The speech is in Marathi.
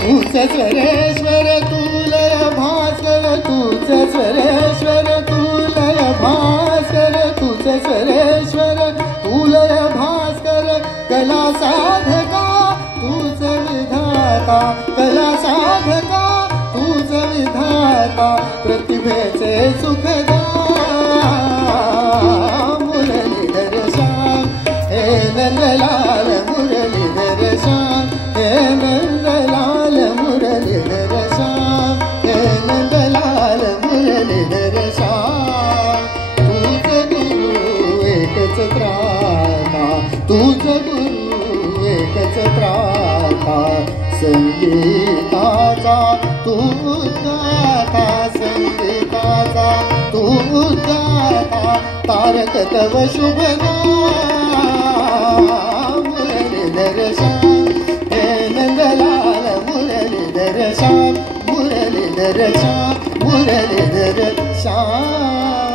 तूच स्वरेश्वर तुलय भास्कर तूच स्वरेश्वर तुलय भास्कर तूच स्वरेश्वर तुलय भास्कर कला साधका तूच विधाता कला साधका तूच विधाता प्रतिभेचे सुखदा मुरलीधर श्याम हे नंदलाल मुरलीधर श्याम हे नंदलाल मुरलीधर श्याम हे नंदलाल मुरलीधर श्याम तूच गुरु एकच त्राता तूच गुरु एकच त्राता संगीताचा तू गाता संगीताचा तू गाता तारक तव शुभ नाम मुरलीधर श्याम हे नंदलाल मुरलीधर श्याम मुरलीधर श्याम मुरलीधर श्याम